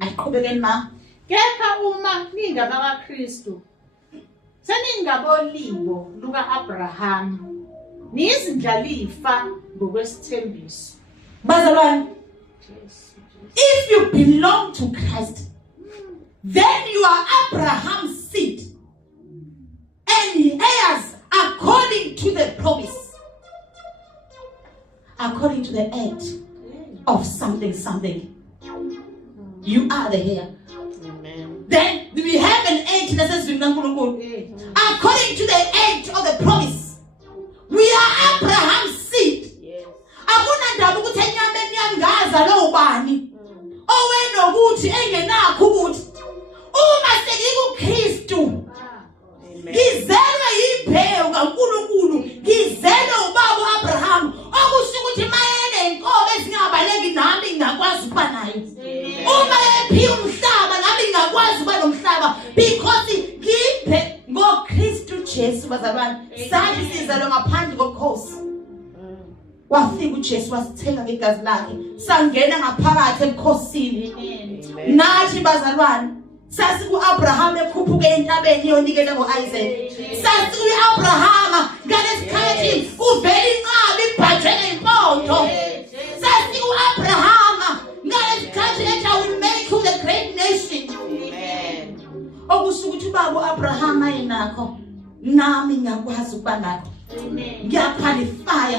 Aqhubekeni ma. Kepha uma ningabakristu seningabolibo luka Abraham nizindlalifa ngokwesithembiso. Bazalwane, if you belong to Christ, then you are Abraham's seed and heirs according to the promise, according to the act of something. You are the heir. Amen. Then we have an act that says according to the act of the promise, we are Abraham's seed. Akunandaba ukuthi enyameni yangaza lo ubani owenokuthi engenakho ukuthi uma sengikuKristu ngizelwe imbewu kaNkulunkulu, ngizelwe ubaba Abraham, okusho ukuthi mayene inkomo ezingabaleki nami ngingakwazi ukuba nayo. Uma ephi umhlaba nami ngingakwazi ukuba nomhlaba, because ngiphe ngoKristu Jesu. Bazalwane, sathi sizelwe ngaphandle kokhosi. Wafika uJesu wasithenga ngegazi lakhe, sangena ngaphakathi ebukhosini. Nathi bazalwane, sasi kuAbraham ekhuphuke entabeni yonikela ngoIsaac. Sasi kuAbraham ngalesikhathi uvela inqaba ibhajele impondo. Sasi kuAbraham ngalesikhathi ethi I will make you the great nation. Amen. Okusho ukuthi ubaba uAbraham ayinakho, nami ngiyakwazi ukuba nakho. Amen. Ngiyaqualify.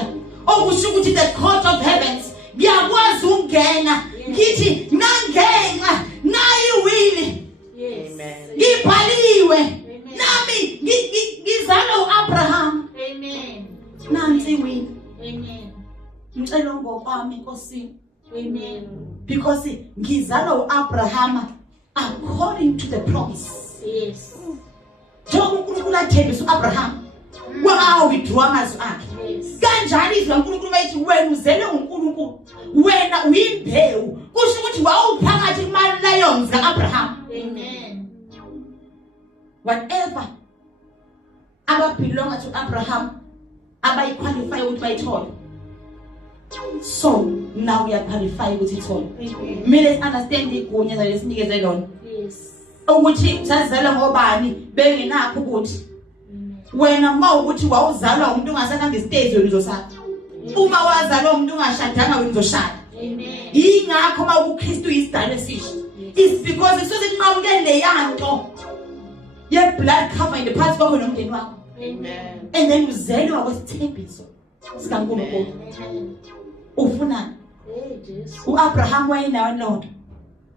Okusho ukuthi the court of heavens ngiyakwazi ukungena ngithi nangenxa nayi wili. Amen. Ngibhaliwe nami ngizalwa uAbraham. Amen. Nansi wili. Amen. Ngicela ngokwami Nkosini. Amen. Because ngizalwa uAbraham according to the promise. Yes. Njengoba uNkulunkulu athembisa uAbraham withdraw amazwi akhe. Kanjani izwi laNkulunkulu bayithi wena uzele uNkulunkulu, wena uyimbewu, kusho ukuthi wawuphakathi kumali layo zikaAbraham. Amen. Whatever belong to Abraham abayiqualify ukuthi bayithole, so now we are qualified ukuthi ithole. Mele understand igunya lesinikeze lona. Yes. Ukuthi sazalwa ngobani bengenakho ukuthi wena uma ukuthi wawuzalwa umuntu ongasakanga istage wena uzosala. Uma wazalwa umuntu ongashadanga wena uzoshada. Amen. Ingakho uma uKristu isidalwa esisha, it's because isoze kunqamuke le yanto ye blood cover in the past kwakho nomndeni wakho. Amen. And then uzelwa kwesithembiso sikaNkulunkulu. Ufuna uAbraham wayenayo lonto.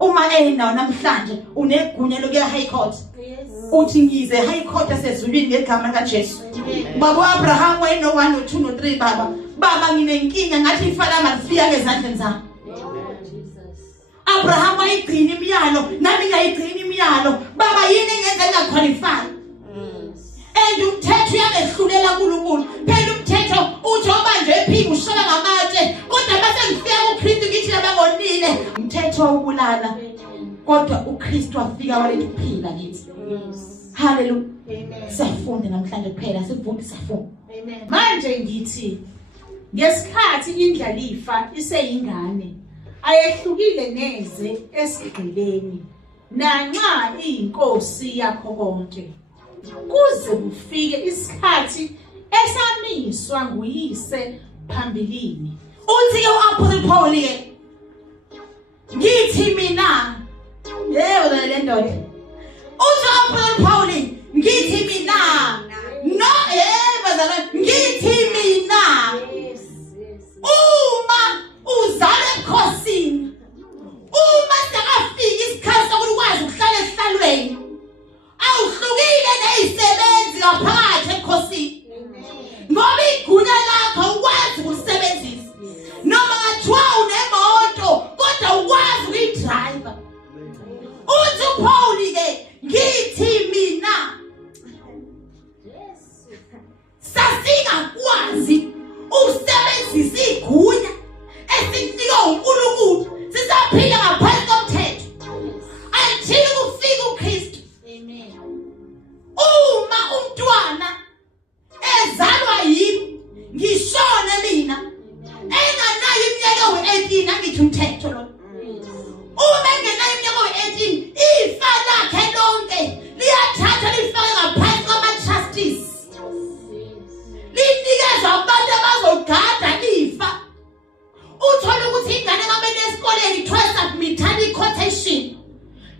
Uma enawo namhlanje unegunya lokuya high court. Uthi ngize high court esezulwini ngegama likaJesu. Baba uAbraham wayeno 1 no 2 no 3 baba nginenkinga ngathi ifala malifika ezandleni zami. Abraham wayigcina imiyalo nami ngayigcina imiyalo. Baba yini engenza ngaqualify? And umthetho uyangehlulela kuNkulunkulu. Phela umthetho uthi obanje ephika ushola ngamatshe, kodwa base ngifika kuKristu ngithi labangonile umthetho ubulala, kodwa uKristu afika waletha ukuphila kithi. Hallelujah. Amen. Siyafunda namhlanje kuphela sivuke siyafunda. Amen. Manje ngithi ngesikhathi indlalifa iseyingane ayehlukile neze esigqileni nanxa iyinkosi yakho konke, kuze kufike isikhathi esamiswa nguyise phambilini. Uthi uApostle Paul ke ngithi mina yebo le ndoda. Uthi uApostle Paul ngithi mina no bazalwane ngithi mina uma uzale ebukhosini, uma sekafika isikhathi sokuthi ukwazi ukuhlala esihlalweni, awuhlukile nezisebenzi ngaphakathi ebukhosini. Ngoba igunya lakho ukwazi ukusebenzisa, noma ngathiwa unemoto kodwa ukwazi ukuyidrive. Uthi uPaul ke ngithi mina sasingakwazi ukusebenzisa igunya esikunika uNkulunkulu, sisaphila ngaphansi komthetho until kufika uKristu. Amen. Uma umntwana ezalwa yimi ngishona mina enganayo iminyaka ewu-18 angithi umthetho lo. Uma engenayo iminyaka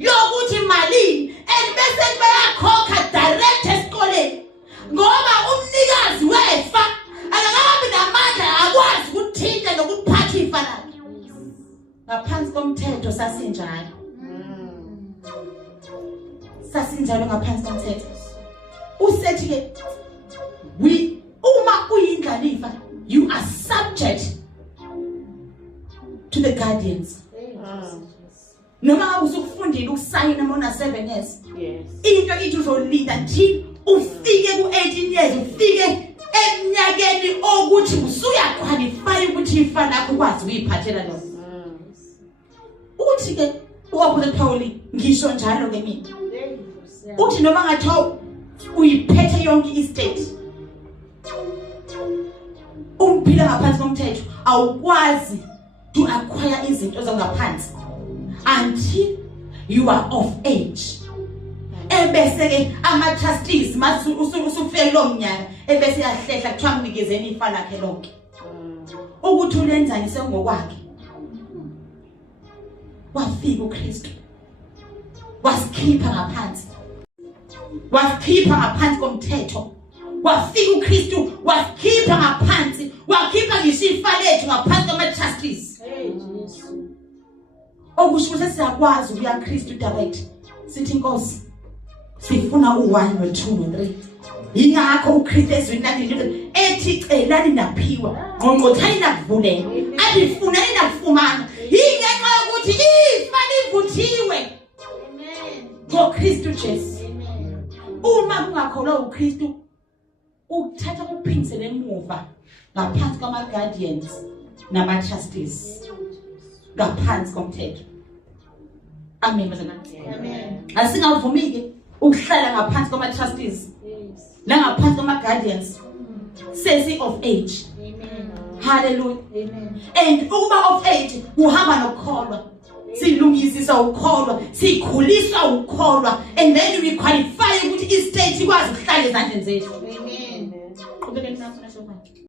yokuthi malini and bese bayakhokha direct esikoleni ngoba umnikazi wefa akakabi namandla akwazi ukuthinta nokuphatha ifa lakhe ngaphansi komthetho sasinjalo ngaphansi komthetho usethi ke uma uyindlalifa you are subject to the guardians noma usukufundile ukusayina mona 7 years into ithi uzolinda nje ufike ku18 years ufike eminyakeni ukuthi usuyaqualify ukuthi ifa lakho ukwazi ukuyiphathela lo uthi ke uwaphule Paul ngisho njalo ke mina uthi noma ngathiwa uyiphethe yonke istate umphila ngaphansi komthetho awukwazi to acquire izinto zangaphansi until you are of age ebese ke ama trustees usufike lo mnyaka ebese yahlehla kuthiwa mnikezeni ifa lakhe lonke ukuthi ulenzani sengokwakhe wafika uKristu wasikhipha ngaphansi komthetho wafika uKristu wasikhipha ngaphansi wakhipha ngishifa lethu ngaphansi kwama trustees okusho ukuthi siyakwazi ukuya kuKristu direct sithi Nkosi sifuna u1 no2 no3 ingakho uKristu ezweni lakhe ethi celani naphiwa ngqongqothani nakuvuleka athi funani nakufumana ingenxa yokuthi ifa livuthiwe amen ngoKristu Jesu uma kungakholwa uKristu ukuthatha kuphinisele emuva ngaphansi kwama guardians nama trustees ngaphansi komthetho amen bazana amen asingavumike ukuhlala ngaphansi kwama trustees la ngaphansi kwama guardians sesi of age amen hallelujah amen and ukuba of age uhamba nokukholwa silungisisa ukukholwa sikhuliswa ukukholwa and then we qualify ukuthi istate ikwazi ukuhlala ezandleni zethu amen qhubekeni naso